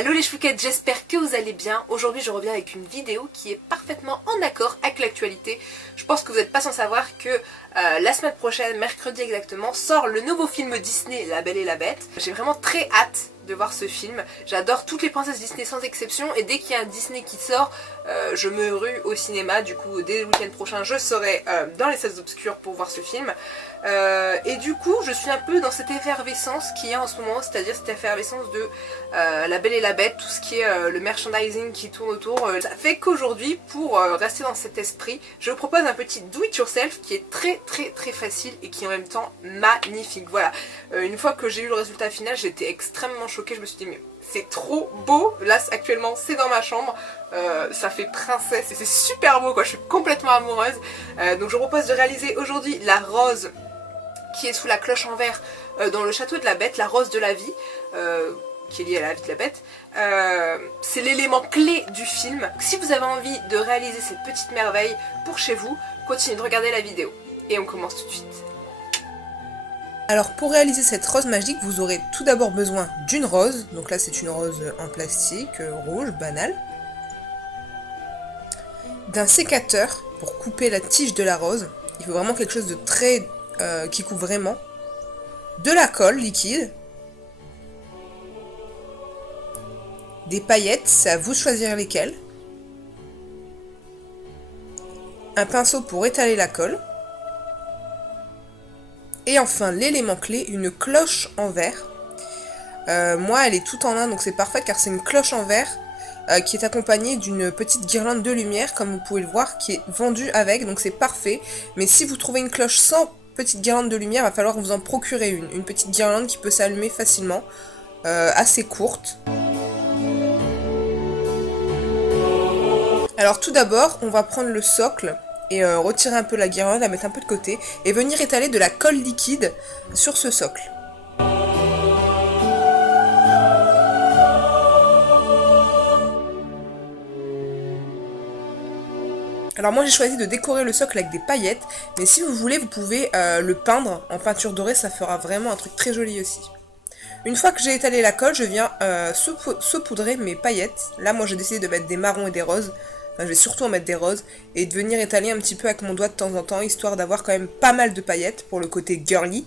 Hello les chouquettes, j'espère que vous allez bien. Aujourd'hui je reviens avec une vidéo qui est parfaitement en accord avec l'actualité. Je pense que vous n'êtes pas sans savoir que la semaine prochaine, mercredi exactement, sort le nouveau film Disney, La Belle et la Bête. J'ai vraiment très hâte de voir ce film. J'adore toutes les princesses Disney sans exception et dès qu'il y a un Disney qui sort, je me rue au cinéma. Du coup dès le week-end prochain je serai dans les salles obscures pour voir ce film. Et du coup je suis un peu dans cette effervescence qu'il y a en ce moment, c'est-à-dire cette effervescence de La Belle et la Bête, tout ce qui est le merchandising qui tourne autour. Ça fait qu'aujourd'hui, pour rester dans cet esprit, je vous propose un petit do it yourself qui est très facile et qui est en même temps magnifique. Voilà, une fois que j'ai eu le résultat final, j'étais extrêmement choquée, je me suis dit mais c'est trop beau. Là actuellement c'est dans ma chambre, ça fait princesse et c'est super beau quoi, je suis complètement amoureuse. Donc je vous propose de réaliser aujourd'hui la rose qui est sous la cloche en verre dans le château de la bête, la rose de la vie, qui est liée à la vie de la bête. C'est l'élément clé du film. Si vous avez envie de réaliser cette petite merveille pour chez vous, continuez de regarder la vidéo. Et on commence tout de suite. Alors pour réaliser cette rose magique, vous aurez tout d'abord besoin d'une rose. Donc là c'est une rose en plastique, rouge, banale. D'un sécateur pour couper la tige de la rose. Il faut vraiment quelque chose de très... qui coupe vraiment. De la colle liquide. Des paillettes, c'est à vous de choisir lesquelles. Un pinceau pour étaler la colle. Et enfin l'élément clé, une cloche en verre. Moi elle est toute en un donc c'est parfait car c'est une cloche en verre qui est accompagnée d'une petite guirlande de lumière comme vous pouvez le voir qui est vendue avec, donc c'est parfait. Mais si vous trouvez une cloche sans petite guirlande de lumière, il va falloir vous en procurer une petite guirlande qui peut s'allumer facilement, assez courte. Alors tout d'abord on va prendre le socle et retirer un peu la guirlande, la mettre un peu de côté et venir étaler de la colle liquide sur ce socle. Alors moi j'ai choisi de décorer le socle avec des paillettes, mais si vous voulez vous pouvez le peindre en peinture dorée, ça fera vraiment un truc très joli aussi. Une fois que j'ai étalé la colle, je viens saupoudrer mes paillettes. Là moi j'ai décidé de mettre des marrons et des roses. Enfin, je vais surtout en mettre des roses et de venir étaler un petit peu avec mon doigt de temps en temps, histoire d'avoir quand même pas mal de paillettes pour le côté girly.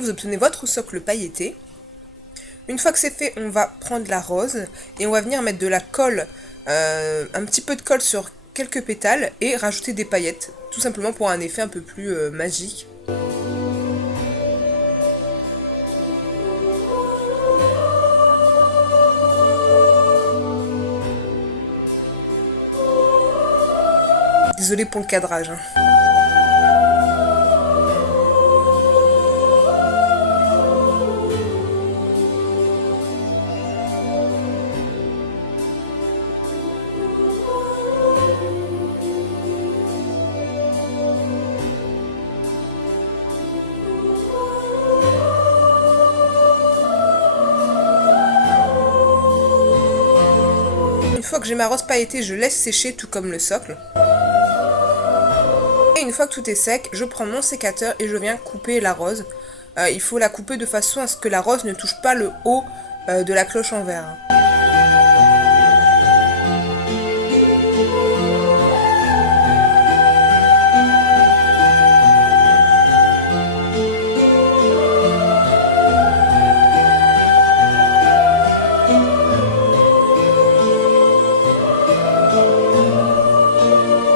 Vous obtenez votre socle pailleté. Une fois que c'est fait, on va prendre la rose et on va venir mettre de la colle, un petit peu de colle sur quelques pétales et rajouter des paillettes, tout simplement pour un effet un peu plus magique. Désolée pour le cadrage. Une fois que j'ai ma rose pailletée, je laisse sécher tout comme le socle. Et une fois que tout est sec, je prends mon sécateur et je viens couper la rose. Il faut la couper de façon à ce que la rose ne touche pas le haut de la cloche en verre.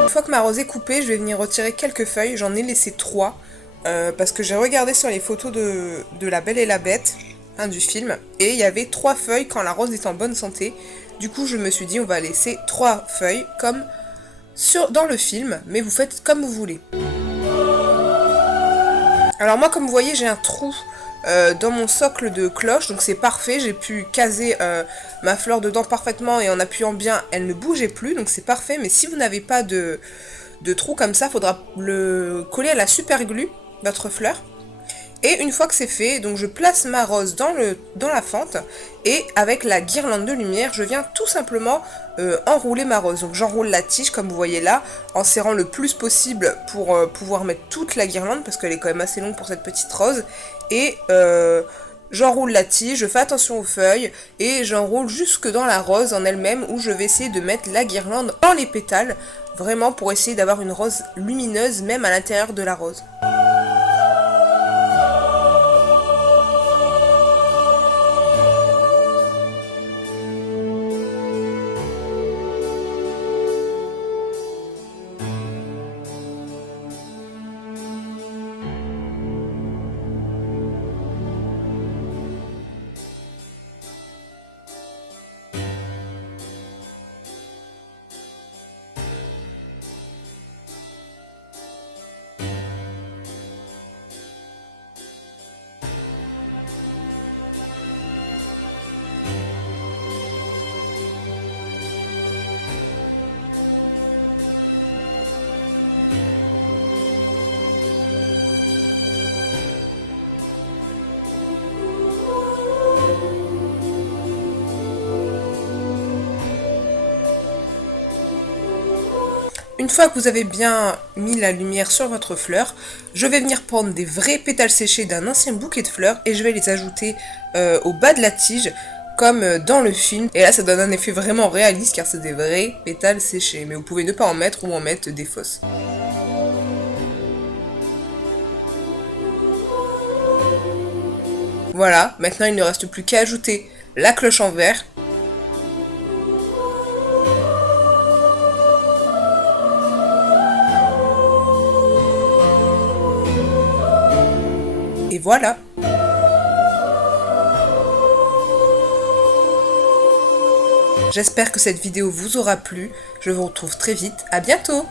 Une fois que ma rose est coupée, je vais venir retirer quelques feuilles. J'en ai laissé 3 parce que j'ai regardé sur les photos de La Belle et la Bête, hein, du film, et il y avait 3 feuilles quand la rose est en bonne santé. Du coup, je me suis dit on va laisser 3 feuilles comme dans le film, mais vous faites comme vous voulez. Alors moi, comme vous voyez, j'ai un trou dans mon socle de cloche, donc c'est parfait, j'ai pu caser ma fleur dedans parfaitement et en appuyant bien, elle ne bougeait plus, donc c'est parfait. Mais si vous n'avez pas de trou comme ça, il faudra le coller à la super glue, votre fleur. Et une fois que c'est fait, donc je place ma rose dans la fente et avec la guirlande de lumière, je viens tout simplement enrouler ma rose. Donc j'enroule la tige comme vous voyez là, en serrant le plus possible pour pouvoir mettre toute la guirlande parce qu'elle est quand même assez longue pour cette petite rose. Et j'enroule la tige, je fais attention aux feuilles et j'enroule jusque dans la rose en elle-même où je vais essayer de mettre la guirlande dans les pétales, vraiment pour essayer d'avoir une rose lumineuse même à l'intérieur de la rose. Une fois que vous avez bien mis la lumière sur votre fleur, je vais venir prendre des vrais pétales séchés d'un ancien bouquet de fleurs et je vais les ajouter au bas de la tige comme dans le film. Et là ça donne un effet vraiment réaliste car c'est des vrais pétales séchés. Mais vous pouvez ne pas en mettre ou en mettre des fausses. Voilà, maintenant il ne reste plus qu'à ajouter la cloche en verre. Et voilà. J'espère que cette vidéo vous aura plu. Je vous retrouve très vite. À bientôt.